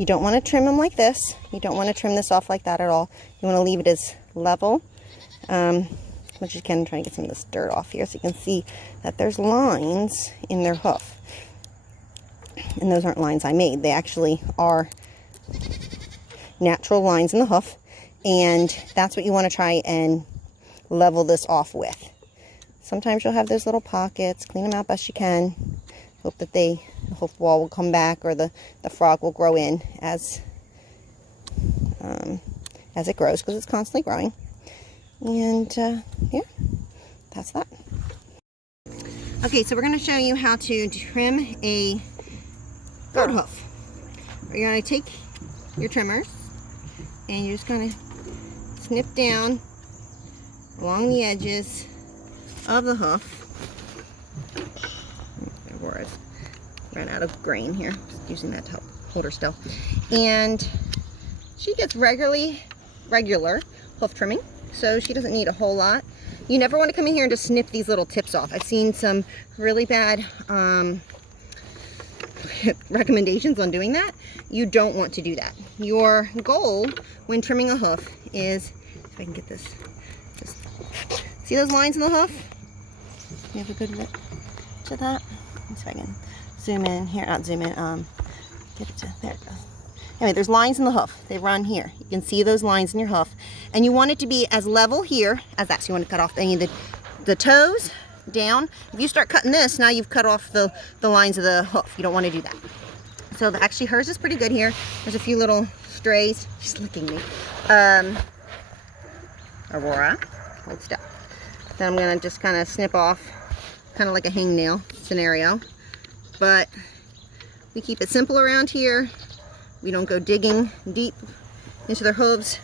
You don't want to trim them like this. You don't want to trim this off like that at all. You want to leave it as level, which you can. Try to get some of this dirt off here so you can see that there's lines in their hoof. And those aren't lines I made. They actually are natural lines in the hoof. And that's what you want to try and level this off with. Sometimes you'll have those little pockets. Clean them out best you can. Hope that the hoof wall will come back, or the frog will grow in as it grows, because it's constantly growing. And yeah, that's that. Okay, so we're going to show you how to trim a goat hoof. You're going to take your trimmers and you're just going to snip down along the edges of the hoof. Ran out of grain here, just using that to help hold her still. And she gets regular hoof trimming, so she doesn't need a whole lot. You never want to come in here and just snip these little tips off. I've seen some really bad recommendations on doing that. You don't want to do that. Your goal when trimming a hoof is, if I can get this, just see those lines in the hoof? You have a good look to that? Let's see if I can zoom in here, not zoom in, get it to, there it goes. Anyway, there's lines in the hoof. They run here. You can see those lines in your hoof. And you want it to be as level here as that. So you want to cut off any of the toes down. If you start cutting this, now you've cut off the lines of the hoof. You don't want to do that. So actually hers is pretty good here. There's a few little strays. She's licking me. Aurora, hold still. Then I'm going to just kind of snip off, kind of like a hangnail scenario. But we keep it simple around here. We don't go digging deep into their hooves.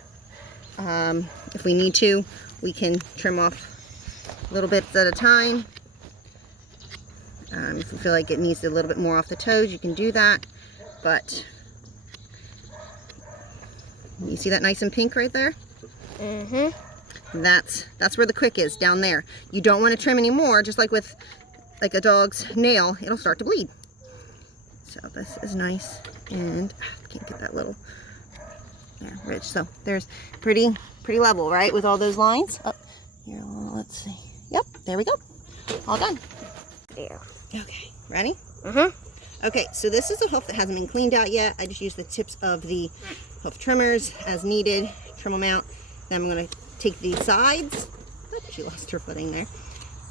If we need to, we can trim off little bits at a time. If you feel like it needs a little bit more off the toes, you can do that. But you see that nice and pink right there? Mm-hmm. That's where the quick is, down there. You don't want to trim anymore, just like with a dog's nail, it'll start to bleed. So this is nice, and I can't get that little ridge. So there's pretty level, right, with all those lines. Oh, here, let's see. Yep, there we go. All done. There. Okay, ready? Okay, so this is a hoof that hasn't been cleaned out yet. I just used the tips of the hoof trimmers as needed. Trim them out. Then I'm going to take the sides. Oh, she lost her footing there.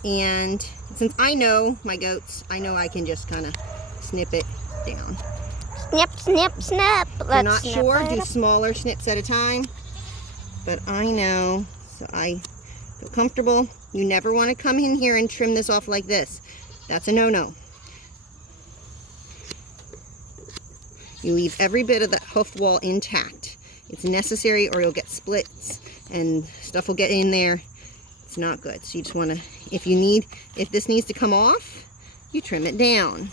And since I know my goats, I know I can just kind of snip it down. Snip, snip, snip. If you're not sure, do smaller snips at a time. But I know, so I feel comfortable. You never want to come in here and trim this off like this. That's a no-no. You leave every bit of the hoof wall intact. It's necessary, or you'll get splits and stuff will get in there. It's not good. So you just want to, if this needs to come off, you trim it down.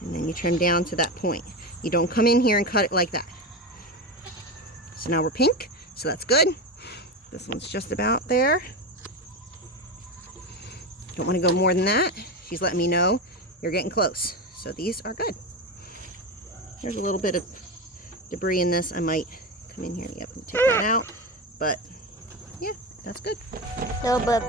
And then you trim down to that point. You don't come in here and cut it like that. So now we're pink, so that's good. This one's just about there. Don't want to go more than that. She's letting me know you're getting close. So these are good. There's a little bit of debris in this. I might come in here and take that out. But yeah, that's good. No bubble.